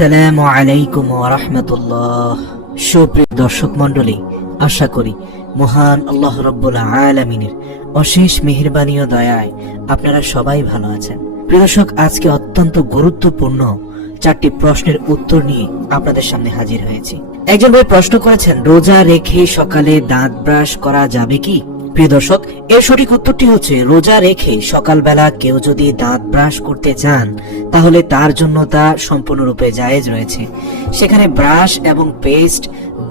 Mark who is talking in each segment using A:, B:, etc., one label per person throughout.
A: আসসালামু আলাইকুম রহমতুল্লাহ। সুপ্রিয় দর্শক মন্ডলী আশা করি মহান আল্লাহ রব্বুল আলমিনের অশেষ মেহেরবানি ও দয়ায় আপনারা সবাই ভালো আছেন। প্রিয় দর্শক, আজকে অত্যন্ত গুরুত্বপূর্ণ চারটি প্রশ্নের উত্তর নিয়ে আপনাদের সামনে হাজির হয়েছি। একজন ভাই প্রশ্ন করেছেন, রোজা রেখে সকালে দাঁত ব্রাশ করা যাবে কি? প্রিয় দর্শক, এর সঠিক উত্তরটি হচ্ছে, রোজা রেখে সকালবেলা কেউ যদি দাঁত ব্রাশ করতে চান, তাহলে তার জন্য তা সম্পূর্ণরূপে জায়েজ রয়েছে। সেখানে ব্রাশ এবং পেস্ট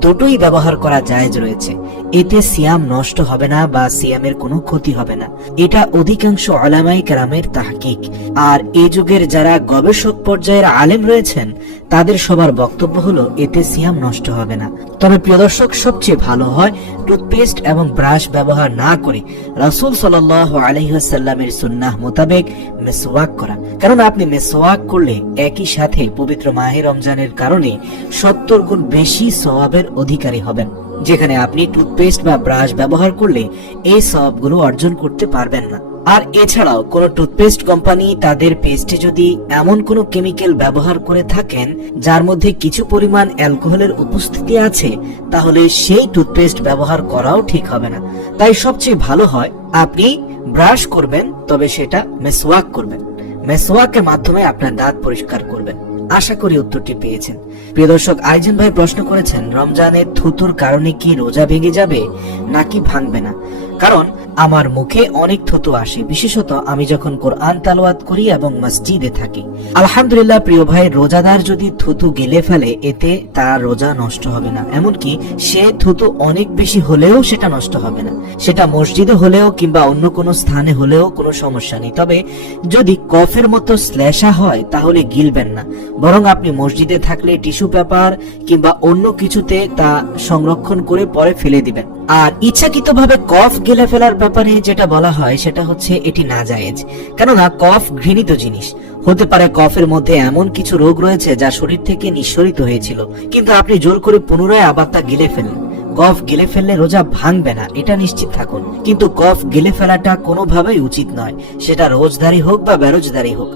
A: দুটোই ব্যবহার করা জায়েজ রয়েছে। এতে সিয়াম নষ্ট হবে না বা সিয়ামের কোনো ক্ষতি হবে না। এটা অধিকাংশ আলামাই কেরামের তাহকিক। আর এই যুগের যারা গবেষক পর্যায়ের আলেম রয়েছেন, তাদের সবার বক্তব্য হলো, এতে সিয়াম নষ্ট হবে না। তবে প্রিয় দর্শক, সবচেয়ে ভালো হয় টুথপেস্ট এবং ব্রাশ ব্যবহার না করে রাসূল সাল্লাল্লাহু আলাইহি ওয়াসাল্লামের সুন্নাহ মোতাবেক মেসোয়াক করা। কারণ আপনি মেসওয়াক করলে একই সাথে পবিত্র মাহে রমজানের কারণে সত্তর গুণ বেশি সওয়াবের অধিকারী হবেন। যেখানে আপনি টুথপেস্ট বা ব্রাশ ব্যবহার করলে এই সওয়াবগুলো অর্জন করতে পারবেন না। আর এছাড়াও কোন টুথপেস্ট কোম্পানি তাদের পেস্টে যদি এমন কোনো কেমিক্যাল ব্যবহার করে থাকেন, যার মধ্যে কিছু পরিমাণ অ্যালকোহলের উপস্থিতি আছে, তাহলে সেই টুথপেস্ট ব্যবহার করাও ঠিক হবে না। তাই সবচেয়ে ভালো হয়, আপনি ব্রাশ করবেন, তবে সেটা মেসওয়াক করবেন। মেসওয়াকের মাধ্যমে আপনার দাঁত পরিষ্কার করবেন। আশা করি উত্তরটি পেয়েছেন। প্রিয় দর্শক আইজন ভাই প্রশ্ন করেছেন, রমজানের থুতুর কারণে কি রোজা ভেঙে যাবে নাকি ভাঙবে না? কারণ আমার মুখে অনেক থুতু আসে, বিশেষত আমি যখন কোরআন তালাওয়াত করি এবং মসজিদে থাকি। আলহামদুলিল্লাহ, প্রিয় ভাই, রোজাদার যদি থুতু গেলে ফেলে, এতে তার রোজা নষ্ট হবে না। এমনকি সে থুতু অনেক বেশি হলেও সেটা নষ্ট হবে না। সেটা মসজিদে হলেও কিংবা অন্য কোনো স্থানে হলেও কোনো সমস্যা নেই। তবে যদি কফের মতো শ্লেষা হয়, তাহলে গিলবেন না। বরং আপনি মসজিদে থাকলে টিস্যু পেপার কিংবা অন্য কিছুতে তা সংরক্ষণ করে পরে ফেলে দিবেন। আর ইচ্ছাকৃতভাবে কফ গেলে ফেলার ব্যাপারে যেটা বলা হয়, সেটা হচ্ছে এটি না জায়েজ কেননা কফ ঘৃণিত জিনিস। হতে পারে কফের মধ্যে এমন কিছু রোগ রয়েছে যা শরীর থেকে নিঃসরিত হয়েছিল, কিন্তু আপনি জোর করে পুনরায় আবার তা গিলে ফেলেন। কফ গিলে ফেললে রোজা ভাঙবে না, এটা নিশ্চিত থাকুন। কিন্তু কফ গিলে ফেলাটা কোনোভাবেই উচিত নয়, সেটা রোজদারি হোক বা বেরোজদারি হোক।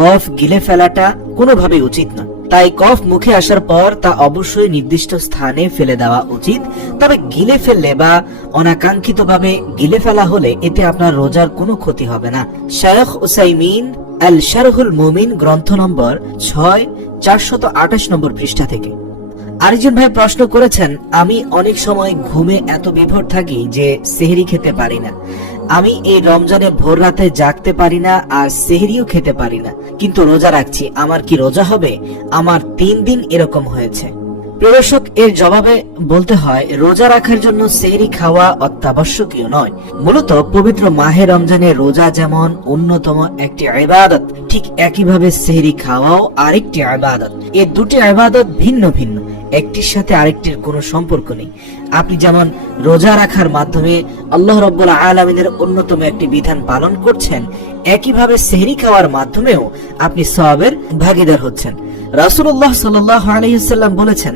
A: কফ গিলে ফেলাটা কোনোভাবেই উচিত নয়। তাই কফ মুখে আসার পর তা অবশ্যই নির্দিষ্ট স্থানে ফেলে দেওয়া উচিত। তবে গিলে ফেললে বা অনাকাঙ্ক্ষিতভাবে গিলে ফেলা হলে এতে আপনার রোজার কোনো ক্ষতি হবে না। শায়খ উসাইমিন আল শারহুল মুমিন গ্রন্থ নম্বর ছয়, চারশত আঠাশ নম্বর পৃষ্ঠা থেকে। আরেকজন ভাই প্রশ্ন করেছেন, আমি অনেক সময় ঘুমে এত বিভোর থাকি যে সেহরি খেতে পারি না। আমি এই রমজানে ভোর রাতে জাগতে পারি না আর সেহরিও খেতে পারি না। কিন্তু রোজা রাখছি। আমার কি রোজা হবে? আমার তিন দিন এরকম হয়েছে। প্রদর্শক এর জবাবে বলতে হয়, রোজা রাখার জন্য সেহরি খাওয়া অত্যাবশ্যকীয় নয়। মূলত পবিত্র মাহে রমজানে রোজা যেমন অন্যতম একটি ইবাদত, ঠিক একইভাবে সেহরি খাওয়াও আরেকটি ইবাদত। এই দুটি ইবাদত ভিন্ন ভিন্ন, একটির সাথে আরেকটির কোনো সম্পর্ক নেই। আপনি যেমন রোজা রাখার মাধ্যমে আল্লাহ রব্বুল আলমিনের অন্যতম একটি বিধান পালন করছেন, একইভাবে সেহরি খাওয়ার মাধ্যমেও আপনি সওয়াবের ভাগিদার হচ্ছেন। রাসূলুল্লাহ সাল্লাল্লাহু আলাইহি সাল্লাম বলেছেন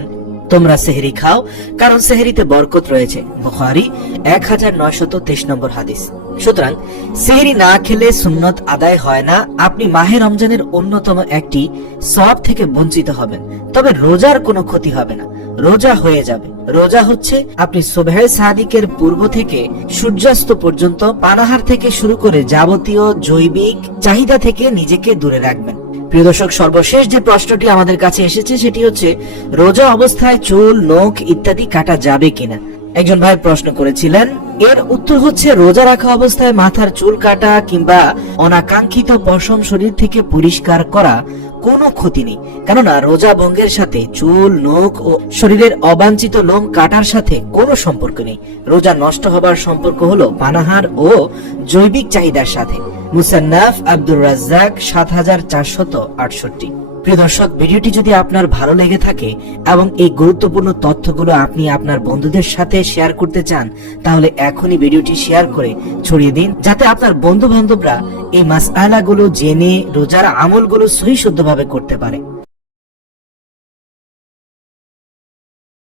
A: তোমরা সেহরি খাও, কারণ সেহরিতে বরকত রয়েছে। বুখারী, এক হাজার নয়শত তেইশ নম্বর হাদিস। সুতরাং, সেহরি না খেলে সুন্নত আদায় হয় না। আপনি মাহে রমজানের অন্যতম একটি সব থেকে বঞ্চিত হবেন। তবে রোজার কোনো ক্ষতি হবে না। রোজা হয়ে যাবে। রোজা হচ্ছে আপনি সোভের সাদিকের পূর্ব থেকে সূর্যাস্ত পর্যন্ত পানাহার থেকে শুরু করে যাবতীয় জৈবিক চাহিদা থেকে নিজেকে দূরে রাখবেন। প্রিয় দর্শক, সর্বশেষ যে প্রশ্নটি আমাদের কাছে এসেছে, সেটি হচ্ছে, রোজা অবস্থায় চুল, নখ ইত্যাদি কাটা যাবে কিনা? একজন ভাই প্রশ্ন করেছিলেন, এর উত্তর হচ্ছে, রোজা রাখা অবস্থায় মাথার চুল কাটা কিংবা অনাকাঙ্ক্ষিত পশম শরীর থেকে পরিষ্কার করা কোনো ক্ষতি নেই। কেননা, রোজা ভঙ্গের সাথে চুল, নখ ও শরীরের অবাঞ্ছিত লোম কাটার সাথে কোনো সম্পর্ক নেই। রোজা নষ্ট হবার সম্পর্ক হলো পানাহার ও জৈবিক চাহিদার সাথে। মুসান্নাফ আব্দুর রাজ্জাক সাত হাজার চারশত আটষট্টি। প্রিয় দর্শক, ভিডিওটি যদি আপনার ভালো লেগে থাকে এবং এই গুরুত্বপূর্ণ তথ্যগুলো আপনি আপনার বন্ধুদের সাথে শেয়ার করতে চান, তাহলে এখনই ভিডিওটি শেয়ার করে ছড়িয়ে দিন, যাতে আপনার বন্ধু বান্ধবরা এই মাসআলাগুলো জেনে, রোজার আমলগুলো সহি শুদ্ধভাবে করতে পারে।